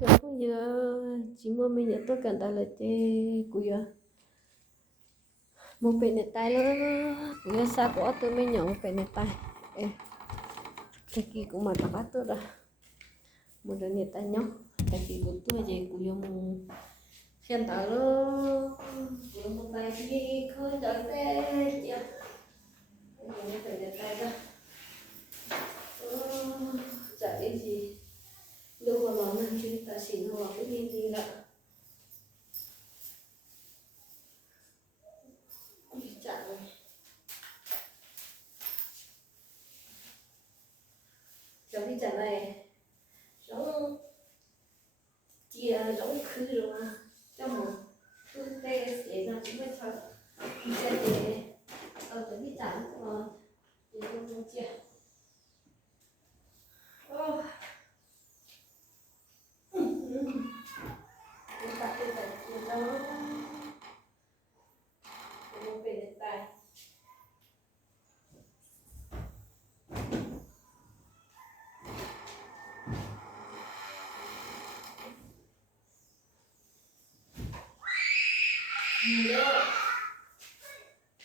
Tôi cũng giờ chỉ mua mình nhận tôi cần ta là chê của giờ một bên này tay nó của giờ xa của tôi mới nhận một bên này tay cái kia cũng mà bắt tôi đó một đợt này tay nhóc cái kia của tôi về của giờ một hiện tại nó của một tay kia khơi đợt tê chưa cái này phải tay ra chạy gì lúc mà nó mình chúng ta xin hoa cái gì là chặn rồi giống đi chặn này giống chia giống khứ rồi mà trong một phương tê sẽ ra chúng mới thật đi xe để chuẩn bị chặn rồi thì không chia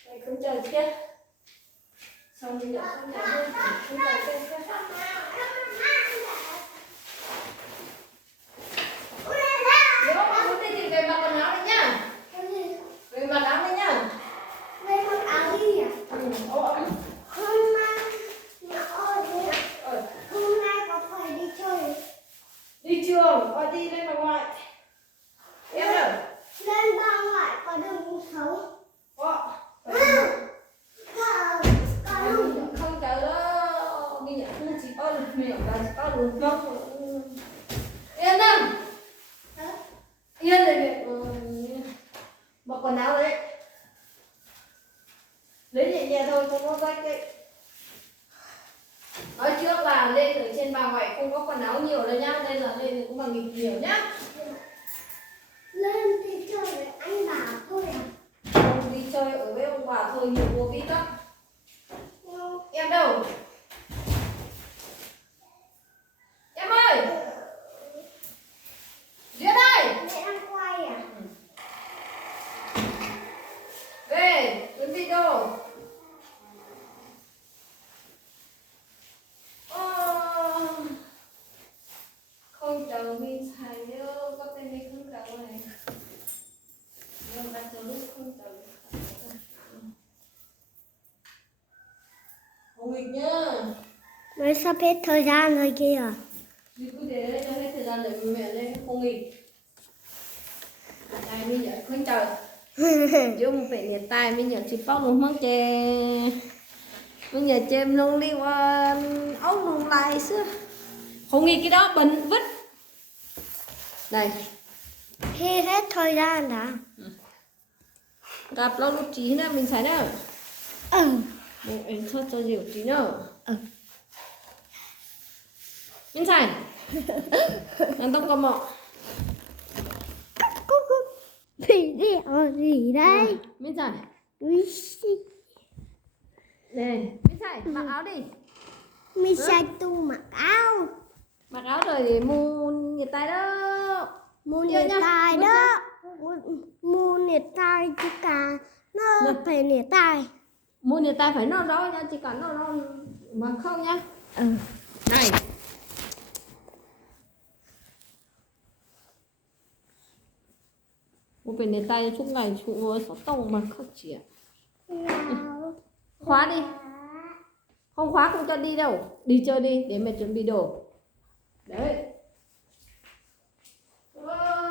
Mày không chờ chết xong rồi không chờ hơn không chờ chết đi trường và đi lên bà ngoại em ơi lên bà ngoại có đường xấu không chờ đó ghi nhận không chỉ có được miệng và chỉ có được mông yên tâm yên để mặc quần áo đấy lấy nhẹ nhẹ thôi không có rách đấy nói trước là lên ở trên bà ngoại không có quần áo nhiều đâu nhá nên là lên cũng bằng nghịch nhiều nhá lên thì chơi với anh bà thôi à? Không đi chơi ở với ông bà thôi nhiều vô vít lắm em đâu em ơi Duyên ơi mẹ đang quay à? về chuẩn bị đồ không chờ mình xài nữa có tên mình không chờ này nhưng mà chờ lúc không chờ không nghịch nhá Mới sắp hết thời gian rồi kìa. đi cứ để cho hết thời gian để mẹ lên không nghịch đây bây giờ không chờ dùng phải nhiệt tài bây giờ chỉ bóc một món chè bây giờ chêm luôn đi qua ống luôn lại xưa không nghịch cái đó bẩn vứt đây Hết thời gian đã. gặp lâu lúc trí nữa mình xài nữa một em thoát cho nhiều tí nữa mình xài ăn tông cầm mọ gì đây? mình xài này mình xài mặc áo đi Mình xài tu mặc áo. mặc áo rồi để mua nhiệt tay đó Mua nhiệt tài đó. Mua nhiệt tài chứ cả nó phải nhiệt tài. mua nhiệt tay phải nó đó nha chỉ cần nó bằng không nhá này một cái nhiệt tay chút ngày chú sáu tông bằng không chỉ khóa đi không khóa không cho đi đâu đi chơi đi để mẹ chuẩn bị đồ đấy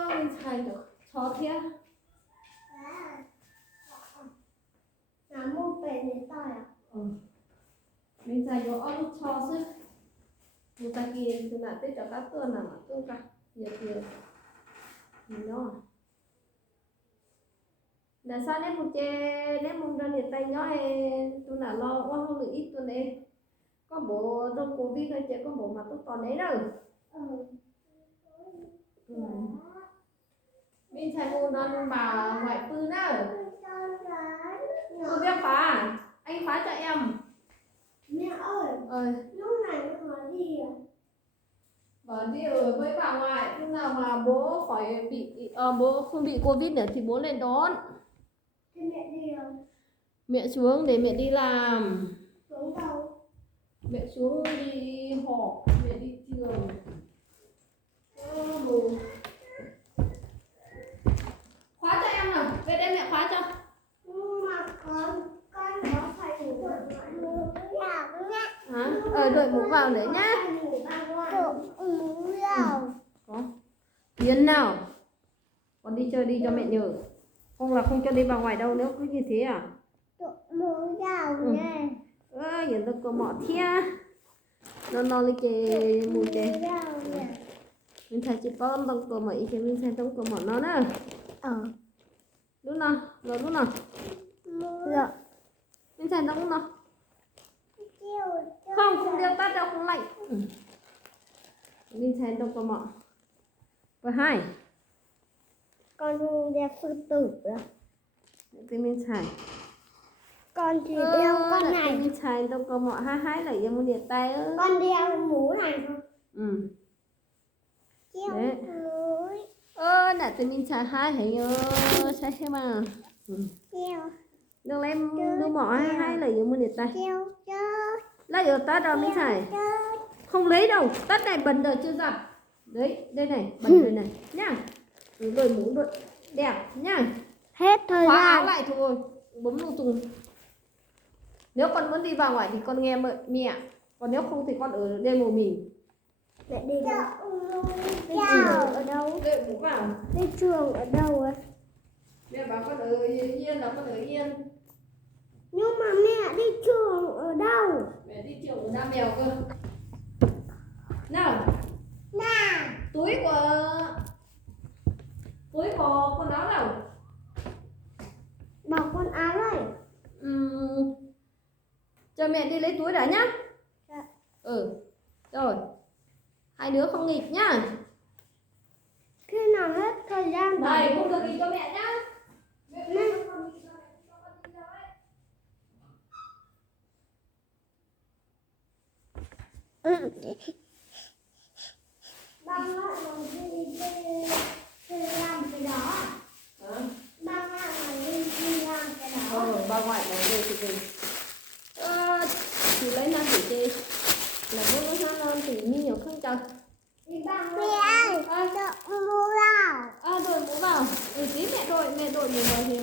mình xài được cho thế Là mua về nhiệt tài à? mình xài đồ ở lúc cho chứ người ta kia từ nào tới cho các tuần nào mà tôi cả giờ thì mình đó là sao nếu một chê nếu một đơn nhiệt tay nhỏ tôi là lo quá không được ít tuần đấy có bộ trong covid thôi chứ có bộ mà tôi còn đấy rồi mình xài một đơn bà ngoại tư nữa không biết phá anh phá cho em Mẹ ơi, lúc này nó nói gì à? Bảo đi ở với bà ngoại, lúc nào mà mà bố khỏi bị bố không bị Covid nữa thì bố lên đón. Thế mẹ đi không? Mẹ xuống để mẹ đi làm. Xuống đâu? Mẹ xuống đi họp, mẹ đi trường. Đồ. Khóa cho em nào, về đây mẹ khóa cho. Nhưng mà con có phải ngủ vào mũ vào nhá. Hả? Đội mũ vào nữa nhá. Đội mũ vào. Có. Hiền nào. Con đi chơi đi cho mẹ nhờ. Không là không cho đi vào ngoài đâu nếu cứ như thế à? Đội mũ vào nha. Hiền đâu có mọ thia. Nó lên cái mùi kề. Mình thấy chị con tông có mấy thì mình xem tông có mọ nó nữa. Đúng nào, rồi đúng nào. Dạ. Mình xem tông nào. Không đeo tắt đâu, không lạnh. Mình xem tông có mọ. Và 2. Con đeo sư tử đó. Thì mình xài. Con chỉ đeo con này. Mình xài tông có mọ 22 là em muốn điện tay ơ. Con đeo mũ này thôi. Đấy. Đã từ mình xài 2 thấy xài thế mà. Đừng em đưa mỏ 22 là em muốn điện tay. Lấy ở tắt rồi mình xài. Không lấy đâu, tắt này bẩn rồi chưa giặt. Đấy, đây này, bẩn rồi này nhá. Đội mũ đội đẹp nhá. Hết thời Khóa áo gian. lại thôi, bấm lung tung. Nếu con muốn đi vào ngoài thì con nghe mẹ, còn nếu không thì con ở đây một mình. Mẹ đi đâu? Đi trường ở đâu? Đội mũ vào. Đi trường ở đâu ấy? Mẹ bảo con ở Yên là con ở Yên. Nhưng mà mẹ đi trường ở đâu? Mẹ đi trường ở Nam Mèo cơ. Nào. Túi của con áo đâu? Bảo con áo này. Cho mẹ đi lấy túi đã nhá. Dạ. Rồi. Hai đứa không nghịch nhá. Khi nào hết thời gian Này, không được nghịch cho mẹ nhá. Băng lại mà đi làm cái đó. Băng lại mà đi làm cái đó. Bà ngoại này về thì về. Chị lấy năm tỷ chị. Là bố nó sang non thì nhiều không chờ. Mẹ ơi, đội mũ vào. Đội mũ vào. Tí mẹ đội mũ vào thì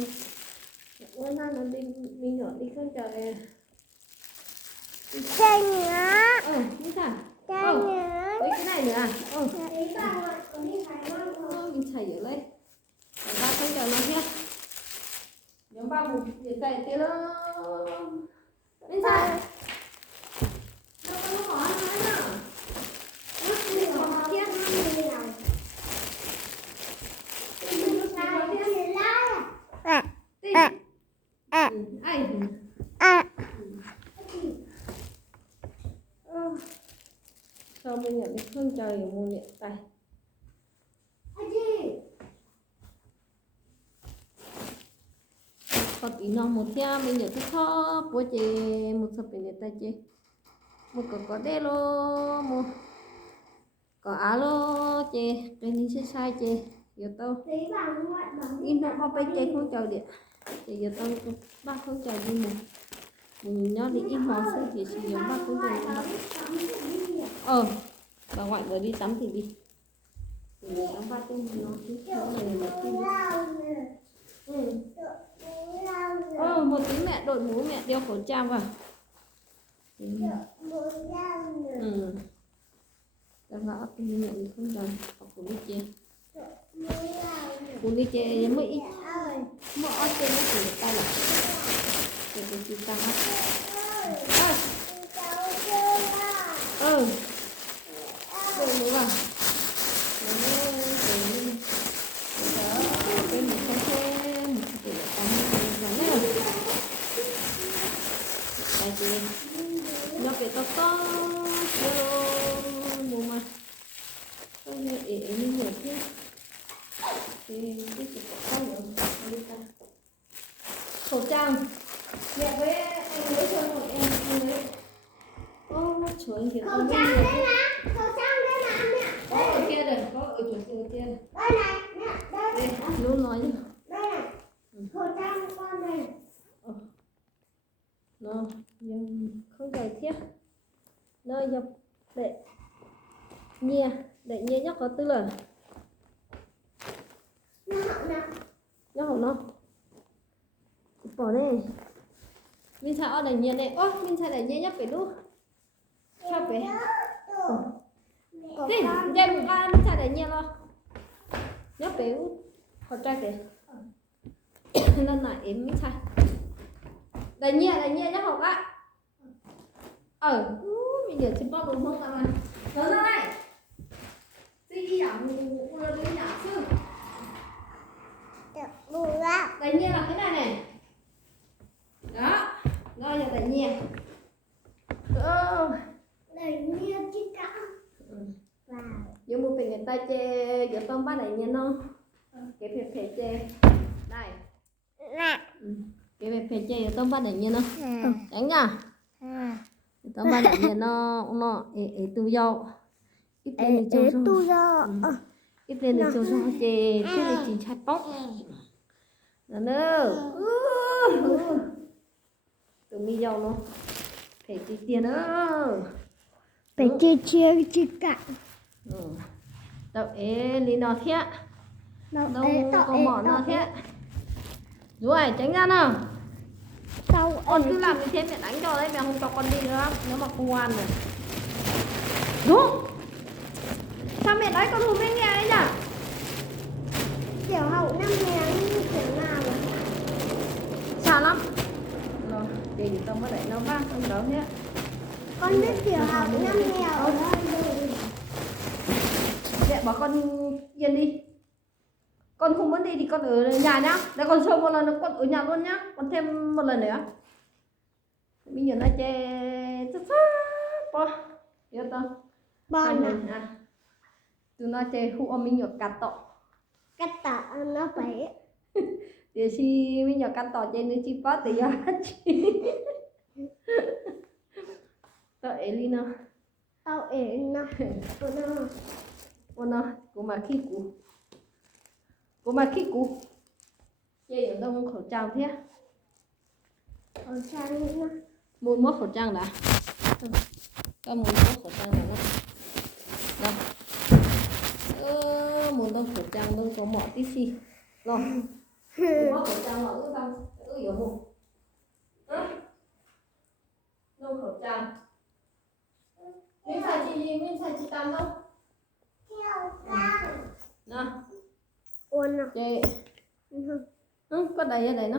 bố sang nó đi mình nhỏ đi không chờ. Chơi nữa. Như sao? Chơi nữa. Lấy cái này nữa à? Đấy bà ngoại có đi phải mang không? Mình chảy ở đây. Ba không chờ nó hết. Nhóm ba bụng để cày tí lơ. Bên sao? Đâu có nó hỏi nói nào. Nó đi còn thiết nó đi nào. Sao mình nhận không trời mua nhận tay. Còn tí nó một thia mình nhận thức khó bố chị một sập bên tay chị. Một có đê lô một có á lô chị cái ní sẽ sai chị giờ tao in nó có bay chạy không chờ điện thì giờ tao ba không chờ đi mình nhớ đi in họ sư thì sử dụng ba không chờ bà ngoại vừa đi tắm thì đi thì giờ tao ba tên nó chứ không này là cái một tí mẹ đội mũ mẹ đeo khẩu trang vào. Đang gõ thì nhận không rồi học của đi chơi cũng đi chơi mới ít mua ở trên nó chỉ tay là để chị ta đội mũ vào cái một không thêm một tỷ là tám mươi rồi nhá đây chị nó cái to to mù mà không nghe ế như nhiều thế thì cái chị có rồi khẩu trang mẹ với em lấy cho một em lấy trời ơi Khẩu trang đấy mà mẹ. có ở kia rồi có ở chỗ kia Đây, Đây này, nè, đây. đây, luôn nói nhá. Đây này. Khẩu trang con này. Nó không cần thiết. Nó nhập để nhẹ nhắc có tư lần. Nó hậu nào. Nhắc không nó. Bỏ đây. Mình sẽ ở đây nhẹ này. Ô, mình sẽ để nhẹ nhắc phải luôn. Sao vậy? Đi, dây một con mình sẽ để nhẹ lo. Nhắc phải khẩu trang kìa. Lần này em mình sẽ để nhẹ nhắc học á. Mình nhớ chỉ bao đúng không ạ? Lớn lên này. Đi đi đảo ngủ là đi đảo chứ. Bù ra. Đánh nhẹ là cái này này. Đó. Rồi giờ đánh nhẹ. Đẩy nhẹ chứ cả. Vào. Giờ một cái người ta chê giờ con bắt đánh nhẹ nó. Cái phê chê. Đây. Nè. Cái phê chê giờ con bắt đánh nhẹ nó. Đánh nha. Tao bắt đánh nhẹ nó tu do. Ít lên đi cho Tu do. Ít lên đi cho chê. Thế là chỉ chặt bóc. Nữa. Tụi mi dầu nó. Phải chi tiền nữa. Phải chia chứ cả. Đâu ế lý nó thế. Đâu có mỏ nó thế. Rồi tránh ra nào. Con cứ làm như thế mẹ đánh cho đấy. Mẹ không cho con đi nữa. Nếu mà không ngoan rồi. Đúng. Sao mẹ đánh con Hùng mới nghe đấy nhỉ? Tiểu hậu năm ngày như kiểu nào vậy? Xa lắm. Rồi, thì tao mới đẩy nó vang không đó thế. Con biết tiểu hậu năm nghèo ở đây rồi. Mẹ bảo con yên đi. Con không muốn đi thì con ở nhà nhá. Để con show một lần nữa con ở nhà luôn nhá. Con thêm một lần nữa. Bây giờ nó chê rất bò. Biết không? Bon à? Tụi nó chê hụ mình nhột cắt tọ. Cắt tỏ nó phải. Để si mình nhột cắt tọ chê nó chi phát thì ra chi. Tọ ấy đi nào. Tao ế nó. Nó cô mà khi cú. Cô mà khi cú. Chê ở đâu khẩu trang thế? Khẩu trang nữa. Muốn mất khẩu trang đã. Con muốn mất khẩu trang đã. Đâu. Muốn đâu khẩu trang đâu có mỏ tí xì. Rồi. Mất khẩu trang mà ư không? Hiểu không? Đâu khẩu trang. Mình xài chị Tâm đâu? Theo trang. Nào. Ôn à? Chê. Có đầy ở đây nó.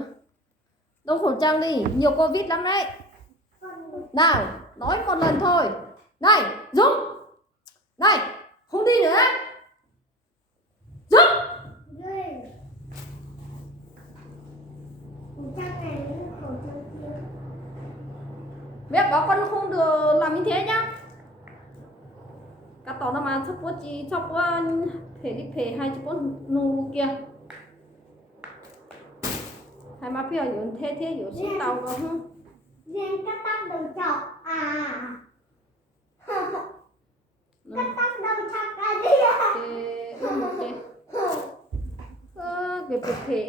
Đâu khẩu trang đi, nhiều Covid lắm đấy. Nào, nói một lần thôi. Này, Dũng. Này, không đi nữa. Dũng. Khẩu trang này với khẩu trang kia. Mẹ bảo con không được làm như thế nhá. Cả tỏ nó mà sắp có chi sắp có thể đi phê hay chứ có nụ kia. Hai má phía dồn thế dồn xin tàu vào không? Riêng cắt tóc đầu chọc à. Cắt tóc đầu chọc cái gì à? Cái phê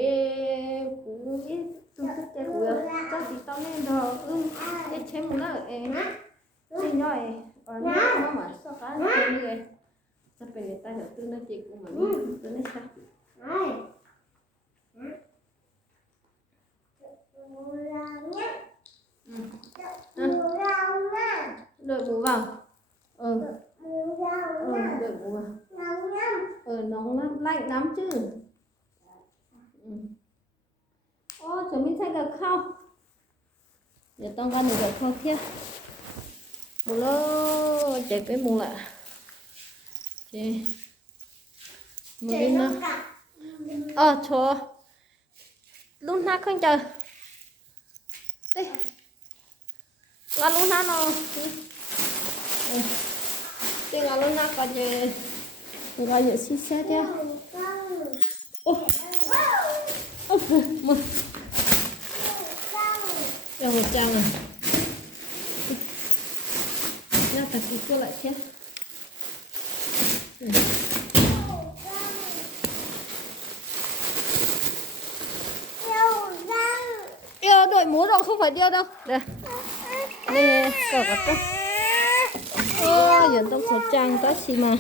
cũng ít tôi thích chơi của cho chị tao nên đồ cái chế một nó em chị nói nó mà sao cả nó như vậy sao phải người ta hiểu tư nó chị của mình tư nó sao đợi bố vào đợi bố vào nóng lắm lạnh lắm chứ chuẩn bị thay được không để tao ăn được không kia một lô chạy cái mùng lại chị một bên nó chúa lúc nào không chờ đi là lúc nào nó đi là lúc nào có gì gọi gì xí xe kia một một trang à nhá ta cứ lại chết vậy múa rồi không phải điêu đâu. Đây. Đây cờ cờ cờ. Ô, giờ tao khẩu trang tao xì mà.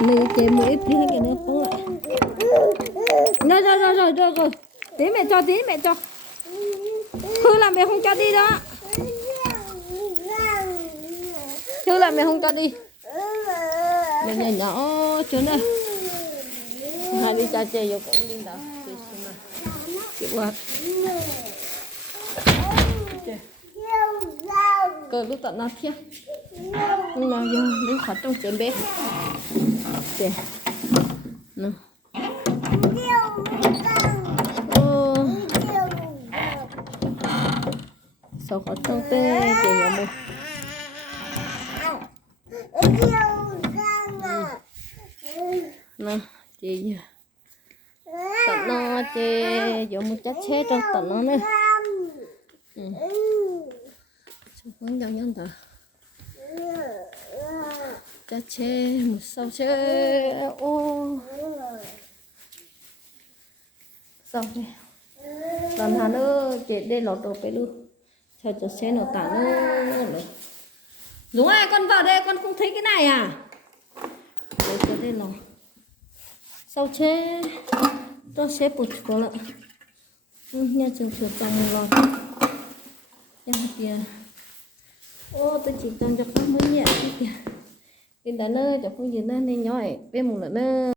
Nữ chế mới ít đi cái nữa không lại. Rồi. Tí mẹ cho. Thư là mẹ không cho đi đó. Thư là mẹ không cho đi. Mẹ nhỏ chỗ này. Hai đi cha chè vô cũng đi đâu. Chị qua. Cơ lúc tận nó thiệt. Nhưng mà giờ đến khỏi trong chén bé. Chè. Nè. Ô. Sao khỏi trong tê chè nhỏ một. Nè, chị giờ. Tận nó chè giống một chất chết trong tận nó nữa. Không nhau nhân tờ cha chê một sao chê ô sao đây làm hà nữa chị đây lọt đồ phải luôn cho xe nó tả nữa đúng ai con vào đây con không thấy cái này à để cho đây lọt sao chê cho xe bụt có lợ nha trường trường trong lọt nha kìa ô tôi chỉ cần cho con mới nhẹ kìa bên đó nơi cho con gì nơi nên nhỏ ấy bên một lần nơi